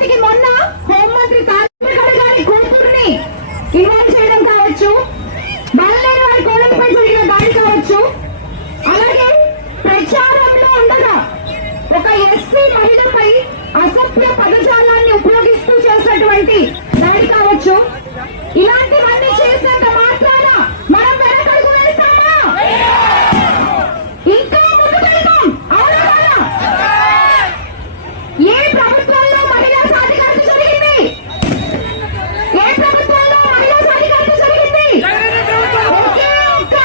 మొన్నటికి మొన్న హోంమంత్రి గారి కూతుర్ని ఇన్వాల్వ్ చేయడం కావచ్చు, బాలనేని వారి కోలంపై జరిగిన దాడి కావచ్చు, అలాగే ప్రచారంలో ఉండగా ఒక ఎస్సీ మహిళపై అసభ్య పదజాలాన్ని ఉపయోగిస్తూ చేసినటువంటి దాడి కావచ్చు, ఇలాంటివన్నీ చేసినంత మాత్రాన మనం వెనకడుగు వేస్తామా? ఇంకా ముందుకెళ్తాం. అవునా కదా? ఏ ప్రభుత్వంలో మహిళా సాధికారత జరిగింది? ఏ ప్రభుత్వంలో మహిళా సాధికారత జరిగింది? ఒకే ఒక్క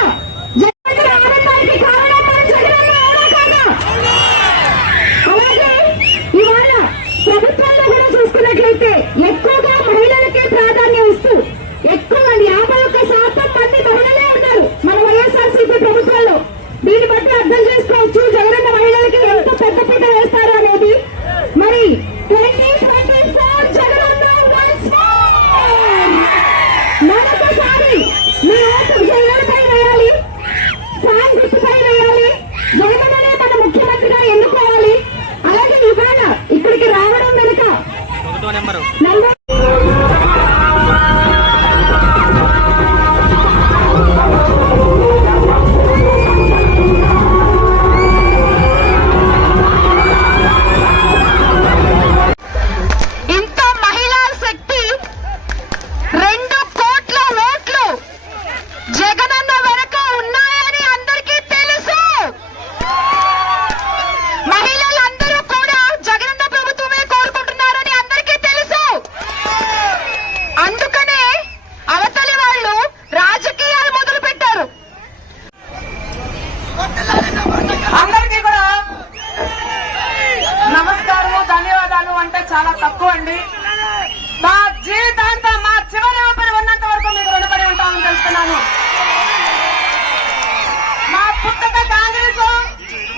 జగన్ ఆనందానికి కారణం మన జగన్. అవునా కదా? అలాగే ఇవాళ ప్రభుత్వంలో కూడా చూసుకున్నట్లయితే ఎక్కువగా మహిళలకే ప్రాధాన్యం ఇస్తూ ఎక్కువ 51% మంది మహిళలే ఉన్నారు మన వైఎస్ఆర్సీపీ ప్రభుత్వంలో. దీన్ని బట్టి అర్థం చేసుకోవచ్చు జగనన్న మహిళలకి ఎంత పెద్దపీట వేస్తారు అనేది. మరి 2024 జగనన్న once more. మరొకసారి మీ ఓటు జగన్పై వేయాలి, ఫ్యాన్ గుర్తుపై వేయాలి, జగనన్ననే మన ముఖ్యమంత్రిగా ఎన్నుకోవాలి. అలాగే ఇవాళ ఇక్కడికి రావడం వెనుక అందరికీ కూడా నమస్కారము, ధన్యవాదాలు. అంటే చాలా తక్కువ అండి. మా జీవితాంతం మా చివరి ఊపిరి ఉన్నంత వరకు మీకు రుణపడి ఉంటామని తెలుస్తున్నాను. మా పుట్టక కాంగ్రెస్,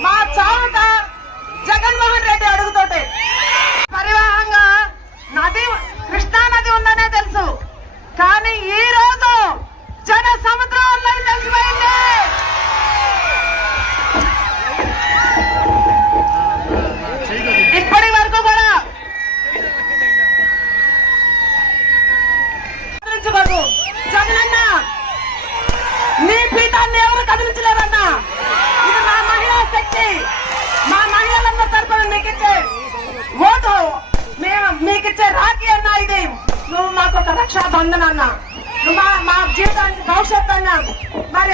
మా చావుక జగన్మోహన్ రెడ్డి అడుగుతోటే. పరివాహంగా నది కృష్ణా నది ఉందనే తెలుసు, కానీ ఈ రోజు జన సముద్రం ఉందని తెలిసిపోయింది. ఇప్పటి వరకు కూడా జగనన్న నీ పీఠాన్ని ఎవరు కదిలించలేరన్నా. ఇది మా మహిళా శక్తి. మా మహిళలందరి తరఫున మీకిచ్చే ఓటు, మీకిచ్చే రాఖీ అన్నా. ఇది నువ్వు మాకు ఒక రక్షాబంధన్ అన్నా, నువ్వు మా జీవితానికి భవిష్యత్తు అన్నా. మరి